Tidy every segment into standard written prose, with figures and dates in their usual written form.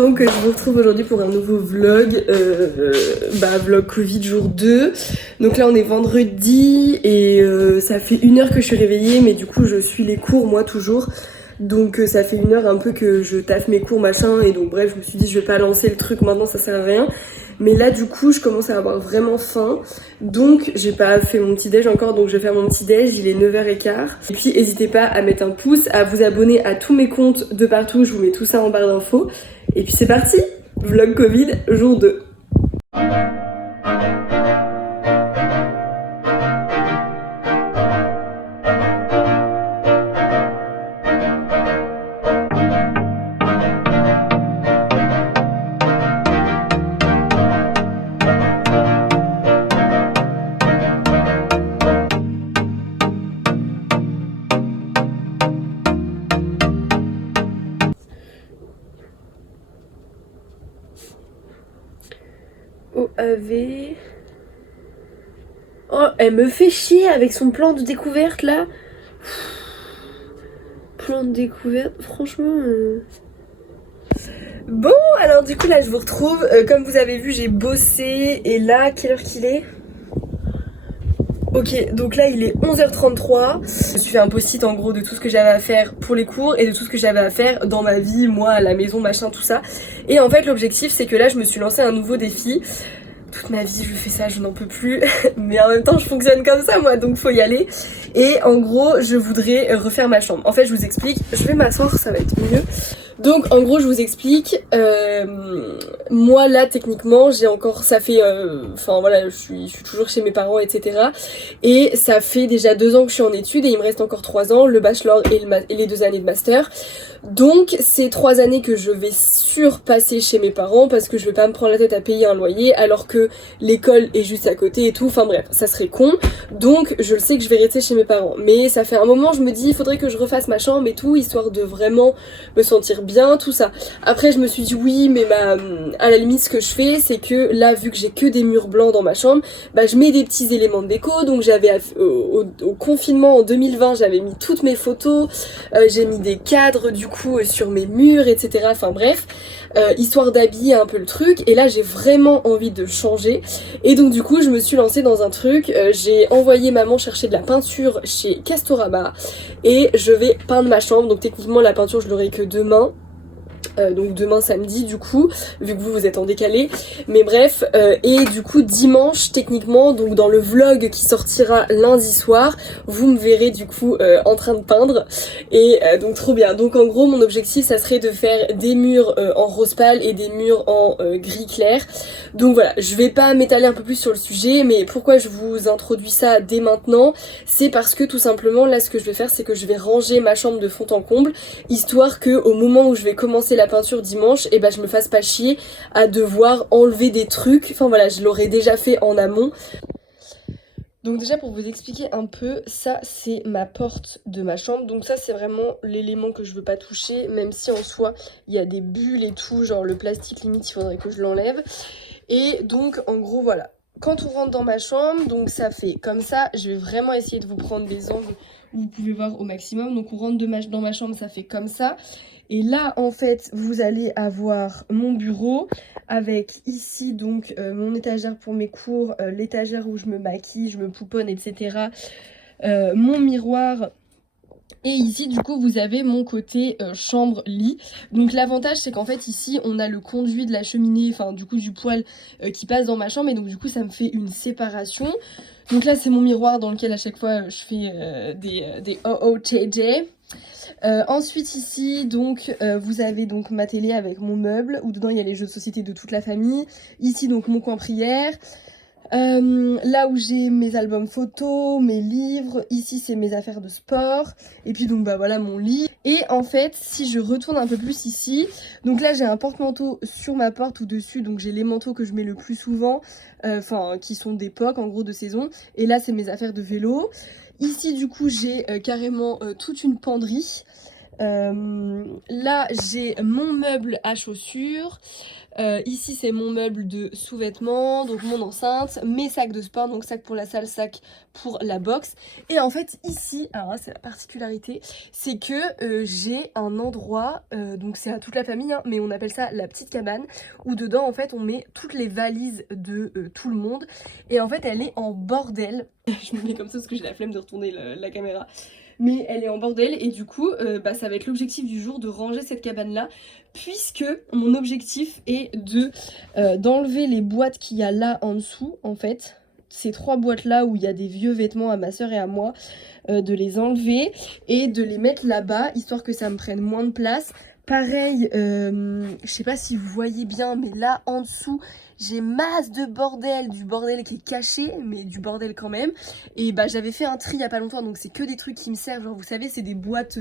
donc je vous retrouve aujourd'hui pour un nouveau vlog, vlog Covid jour 2. Donc là on est vendredi et ça fait 1 heure que je suis réveillée, mais du coup je suis les cours moi toujours. Donc ça fait 1 heure un peu que je taffe mes cours machin, et donc bref je me suis dit je vais pas lancer le truc maintenant, ça sert à rien. Mais là du coup je commence à avoir vraiment faim, donc j'ai pas fait mon petit déj encore, donc je vais faire mon petit déj, il est 9h15. Et puis n'hésitez pas à mettre un pouce, à vous abonner à tous mes comptes de partout, je vous mets tout ça en barre d'infos. Et puis c'est parti, vlog Covid jour 2. OAV. Oh, elle me fait chier avec son plan de découverte là. Plan de découverte, franchement. Bon, alors du coup là je vous retrouve. Comme vous avez vu, j'ai bossé. Et là, quelle heure qu'il est ? Ok, donc là il est 11h33. Je me suis fait un post-it en gros de tout ce que j'avais à faire pour les cours et de tout ce que j'avais à faire dans ma vie, moi, à la maison, machin, tout ça. Et en fait l'objectif c'est que là je me suis lancé un nouveau défi. Toute ma vie je fais ça, je n'en peux plus. Mais en même temps je fonctionne comme ça moi, donc faut y aller. Et en gros je voudrais refaire ma chambre. En fait je vous explique, je vais m'asseoir, ça va être mieux. Donc en gros je vous explique, moi là techniquement j'ai encore, ça fait, voilà, je suis toujours chez mes parents etc. Et ça fait déjà 2 ans que je suis en études et il me reste encore 3 ans, le bachelor et les 2 années de master. Donc c'est 3 années que je vais surpasser chez mes parents parce que je vais pas me prendre la tête à payer un loyer alors que l'école est juste à côté et tout, enfin bref, ça serait con. Donc je le sais que je vais rester chez mes parents. Mais ça fait un moment, je me dis il faudrait que je refasse ma chambre et tout, histoire de vraiment me sentir bien, tout ça. Après je me suis dit oui, mais à la limite ce que je fais c'est que là vu que j'ai que des murs blancs dans ma chambre, je mets des petits éléments de déco. Donc j'avais au confinement en 2020 j'avais mis toutes mes photos, j'ai mis des cadres du coup sur mes murs etc. Enfin bref, histoire d'habiller un peu le truc. Et là j'ai vraiment envie de changer et donc du coup je me suis lancée dans un truc, j'ai envoyé maman chercher de la peinture chez Castorama et je vais peindre ma chambre. Donc techniquement la peinture je l'aurai que demain. Donc demain samedi du coup, vu que vous êtes en décalé, mais bref, et du coup dimanche techniquement, donc dans le vlog qui sortira lundi soir, vous me verrez du coup en train de peindre, et donc trop bien. Donc en gros mon objectif ça serait de faire des murs en rose pâle et des murs en gris clair. Donc voilà, je vais pas m'étaler un peu plus sur le sujet, mais pourquoi je vous introduis ça dès maintenant, c'est parce que tout simplement là ce que je vais faire c'est que je vais ranger ma chambre de fond en comble, histoire que au moment où je vais commencer la peinture dimanche, et je me fasse pas chier à devoir enlever des trucs. Enfin voilà, je l'aurais déjà fait en amont. Donc déjà pour vous expliquer un peu, ça c'est ma porte de ma chambre. Donc ça c'est vraiment l'élément que je veux pas toucher, même si en soi il y a des bulles et tout, genre le plastique limite il faudrait que je l'enlève. Et donc en gros voilà, quand on rentre dans ma chambre, donc ça fait comme ça. Je vais vraiment essayer de vous prendre des angles où vous pouvez voir au maximum. Donc on rentre dans ma chambre, ça fait comme ça. Et là en fait vous allez avoir mon bureau avec ici donc mon étagère pour mes cours, l'étagère où je me maquille, je me pouponne etc. Mon miroir. Et ici du coup vous avez mon côté chambre-lit. Donc l'avantage c'est qu'en fait ici on a le conduit de la cheminée, enfin du coup du poêle qui passe dans ma chambre. Et donc du coup ça me fait une séparation. Donc là c'est mon miroir dans lequel à chaque fois je fais des OOTD. Ensuite ici donc vous avez donc ma télé avec mon meuble où dedans il y a les jeux de société de toute la famille. Ici donc mon coin prière. Là où j'ai mes albums photos, mes livres, ici c'est mes affaires de sport, et puis donc voilà mon lit. Et en fait si je retourne un peu plus ici, donc là j'ai un porte-manteau sur ma porte ou dessus, donc j'ai les manteaux que je mets le plus souvent, qui sont d'époque en gros de saison, et là c'est mes affaires de vélo. Ici du coup j'ai carrément toute une penderie. Là j'ai mon meuble à chaussures. Ici c'est mon meuble de sous-vêtements, donc mon enceinte, mes sacs de sport, donc sac pour la salle, sac pour la boxe. Et en fait ici, alors là c'est la particularité, c'est que j'ai un endroit, donc c'est à toute la famille, hein, mais on appelle ça la petite cabane, où dedans en fait on met toutes les valises de tout le monde. Et en fait elle est en bordel. Je me mets comme ça parce que j'ai la flemme de retourner la caméra. Mais elle est en bordel et du coup ça va être l'objectif du jour de ranger cette cabane là, puisque mon objectif est d'enlever les boîtes qu'il y a là en dessous en fait. Ces 3 boîtes là où il y a des vieux vêtements à ma soeur et à moi, de les enlever et de les mettre là-bas histoire que ça me prenne moins de place. Pareil, je sais pas si vous voyez bien, mais là en dessous j'ai masse de bordel, du bordel qui est caché, mais du bordel quand même. Et bah j'avais fait un tri il y a pas longtemps, donc c'est que des trucs qui me servent, genre vous savez c'est des boîtes,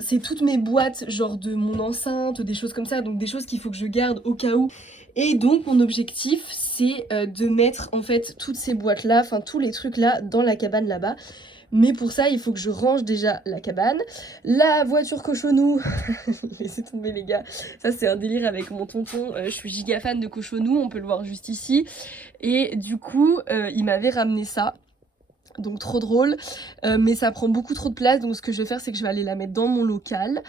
c'est toutes mes boîtes genre de mon enceinte, des choses comme ça, donc des choses qu'il faut que je garde au cas où. Et donc mon objectif c'est de mettre en fait toutes ces boîtes là, enfin tous les trucs là dans la cabane là-bas. Mais pour ça, il faut que je range déjà la cabane. La voiture cochonou, laissez tomber les gars, ça c'est un délire avec mon tonton, je suis giga fan de cochonou, on peut le voir juste ici. Et du coup, il m'avait ramené ça. Donc trop drôle, mais ça prend beaucoup trop de place, donc ce que je vais faire c'est que je vais aller la mettre dans mon local.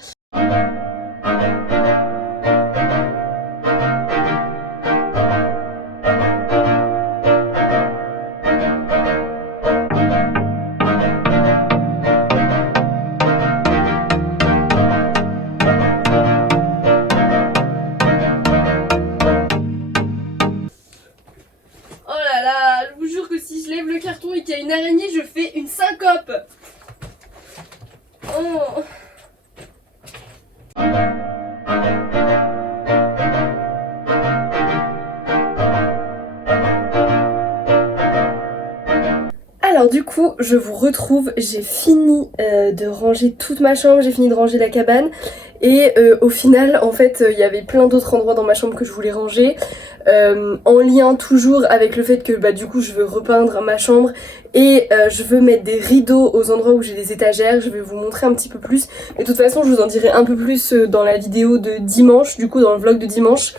Je vous jure que si je lève le carton et qu'il y a une araignée, je fais une syncope. Oh. Alors du coup, je vous retrouve, j'ai fini de ranger toute ma chambre, j'ai fini de ranger la cabane. Et au final, en fait, il y avait plein d'autres endroits dans ma chambre que je voulais ranger, en lien toujours avec le fait que bah du coup je veux repeindre ma chambre et je veux mettre des rideaux aux endroits où j'ai des étagères. Je vais vous montrer un petit peu plus, mais de toute façon je vous en dirai un peu plus dans la vidéo de dimanche, du coup dans le vlog de dimanche.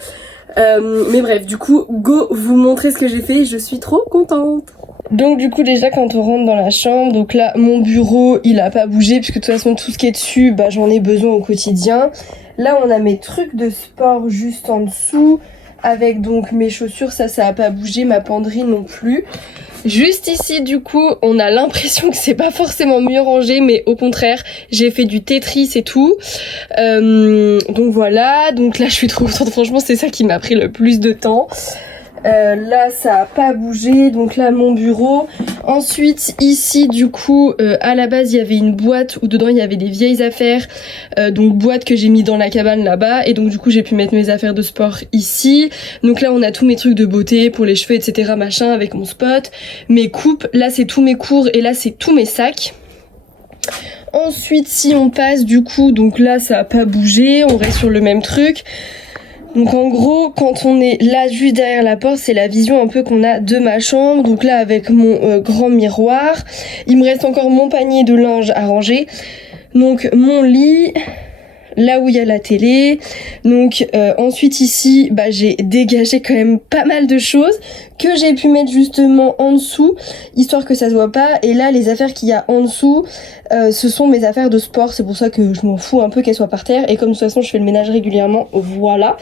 Mais bref, du coup, go vous montrer ce que j'ai fait, je suis trop contente. Donc du coup déjà quand on rentre dans la chambre, donc là mon bureau il a pas bougé puisque de toute façon tout ce qui est dessus bah j'en ai besoin au quotidien. Là on a mes trucs de sport juste en dessous avec donc mes chaussures, ça a pas bougé, ma penderie non plus. Juste ici du coup on a l'impression que c'est pas forcément mieux rangé, mais au contraire j'ai fait du Tetris et tout. Donc voilà, donc là je suis trop contente, franchement c'est ça qui m'a pris le plus de temps. Là ça a pas bougé, donc là mon bureau. Ensuite ici du coup à la base il y avait une boîte où dedans il y avait des vieilles affaires, donc boîte que j'ai mis dans la cabane là-bas, et donc du coup j'ai pu mettre mes affaires de sport ici. Donc là on a tous mes trucs de beauté pour les cheveux etc machin avec mon spot, mes coupes, là c'est tous mes cours et là c'est tous mes sacs. Ensuite si on passe du coup, donc là ça a pas bougé, on reste sur le même truc. Donc en gros quand on est là juste derrière la porte, c'est la vision un peu qu'on a de ma chambre. Donc là avec mon grand miroir, il me reste encore mon panier de linge à ranger, donc mon lit, là où il y a la télé. Donc ensuite ici bah, j'ai dégagé quand même pas mal de choses que j'ai pu mettre justement en dessous histoire que ça se voit pas. Et là les affaires qu'il y a en dessous ce sont mes affaires de sport, c'est pour ça que je m'en fous un peu qu'elles soient par terre, et comme de toute façon je fais le ménage régulièrement, voilà.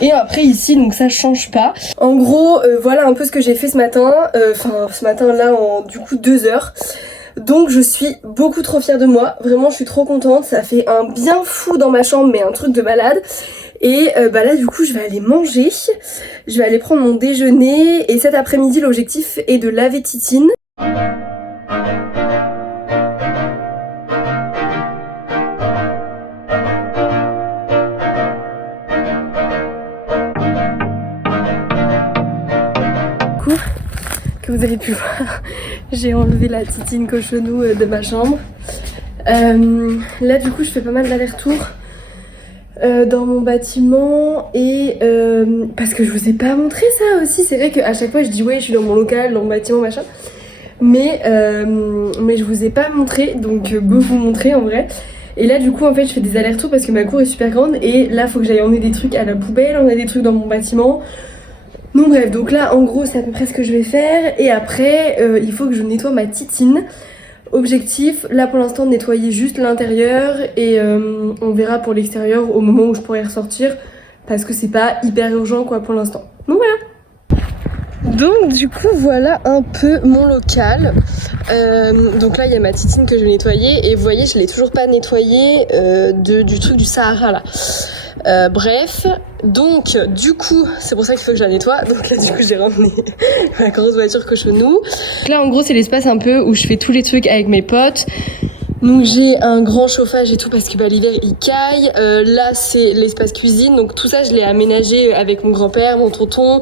Et après ici donc ça change pas. En gros voilà un peu ce que j'ai fait ce matin, enfin ce matin là en du coup 2 heures. Donc je suis beaucoup trop fière de moi, vraiment je suis trop contente, ça fait un bien fou dans ma chambre, mais un truc de malade. Et bah là du coup je vais aller manger, je vais aller prendre mon déjeuner, et cet après-midi l'objectif est de laver Titine. Que vous avez pu voir, j'ai enlevé la Titine cochonou de ma chambre. Là du coup je fais pas mal d'allers-retours dans mon bâtiment, et parce que je vous ai pas montré ça aussi. C'est vrai qu'à chaque fois je dis ouais je suis dans mon local, dans mon bâtiment machin, mais je vous ai pas montré, donc go vous montrer en vrai. Et là du coup en fait je fais des allers-retours parce que ma cour est super grande et là faut que j'aille emmener des trucs à la poubelle, on a des trucs dans mon bâtiment. Donc bref, donc là en gros c'est à peu près ce que je vais faire et après il faut que je nettoie ma titine. Objectif, là pour l'instant nettoyer juste l'intérieur et on verra pour l'extérieur au moment où je pourrai ressortir parce que c'est pas hyper urgent quoi pour l'instant. Donc voilà. Donc du coup voilà un peu mon local. Donc là il y a ma titine que je vais nettoyer et vous voyez je l'ai toujours pas nettoyée du truc du Sahara là. Bref, donc du coup c'est pour ça qu'il faut que je la nettoie. Donc là du coup j'ai ramené ma grosse voiture cochonou. Donc là en gros c'est l'espace un peu où je fais tous les trucs avec mes potes. Donc j'ai un grand chauffage et tout parce que bah, l'hiver il caille. Là c'est l'espace cuisine, donc tout ça je l'ai aménagé avec mon grand-père, mon tonton,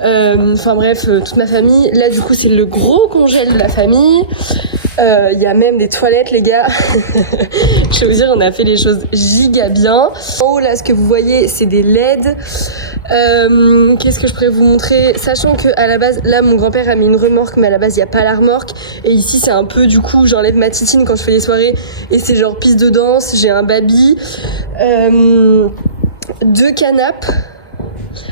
enfin bref toute ma famille. Là du coup c'est le gros congèle de la famille. Il y a même des toilettes les gars. Je vais vous dire on a fait les choses giga bien. En haut là ce que vous voyez c'est des LED. Qu'est-ce que je pourrais vous montrer, sachant que à la base là mon grand-père a mis une remorque mais à la base il n'y a pas la remorque et ici c'est un peu du coup j'enlève ma titine quand je fais les soirées et c'est genre piste de danse, j'ai un baby, 2 canapes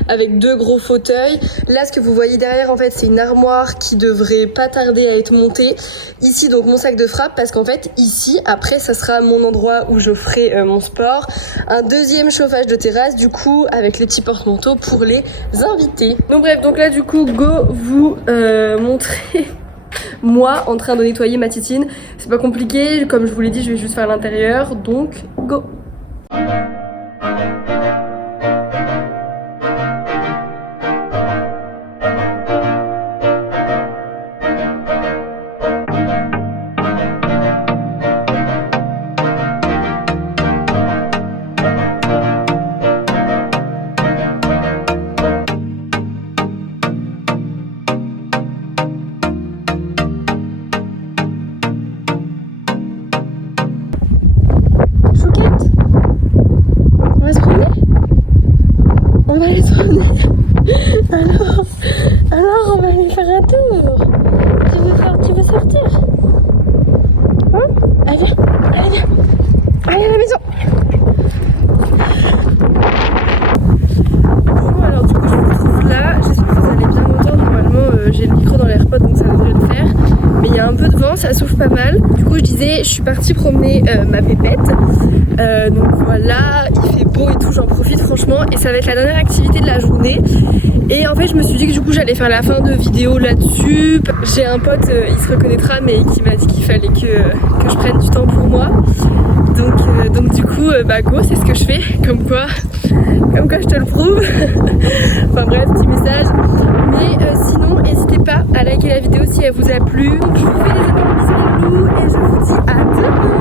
avec 2 gros fauteuils. Là ce que vous voyez derrière en fait c'est une armoire qui devrait pas tarder à être montée. Ici donc mon sac de frappe parce qu'en fait ici après ça sera mon endroit où je ferai mon sport. Un deuxième chauffage de terrasse du coup avec les petits porte-manteaux pour les invités. Donc bref donc là du coup go vous montrer moi en train de nettoyer ma titine. C'est pas compliqué comme je vous l'ai dit je vais juste faire l'intérieur donc go. On va aller se promener. Alors on va aller faire un tour. Tu veux sortir? Hein? Allez viens, allez viens. Allez à la maison. Bon alors du coup je me retrouve là. J'espère que vous allez bien m'entendre. Normalement j'ai le micro dans l'AirPod donc ça devrait le faire. Mais il y a un peu de vent, ça souffle pas mal. Du coup je disais je suis partie promener ma pépette. Donc voilà, il fait beau et tout, j'en profite franchement et ça va être la dernière activité de la journée. Et en fait je me suis dit que du coup j'allais faire la fin de vidéo là-dessus. J'ai un pote, il se reconnaîtra mais qui m'a dit qu'il fallait que je prenne du temps pour moi. Donc du coup bah go, c'est ce que je fais, comme quoi je te le prouve. Enfin bref, petit message. Mais sinon n'hésitez pas à liker la vidéo si elle vous a plu. Donc je vous fais des gros bisous et je vous dis à demain.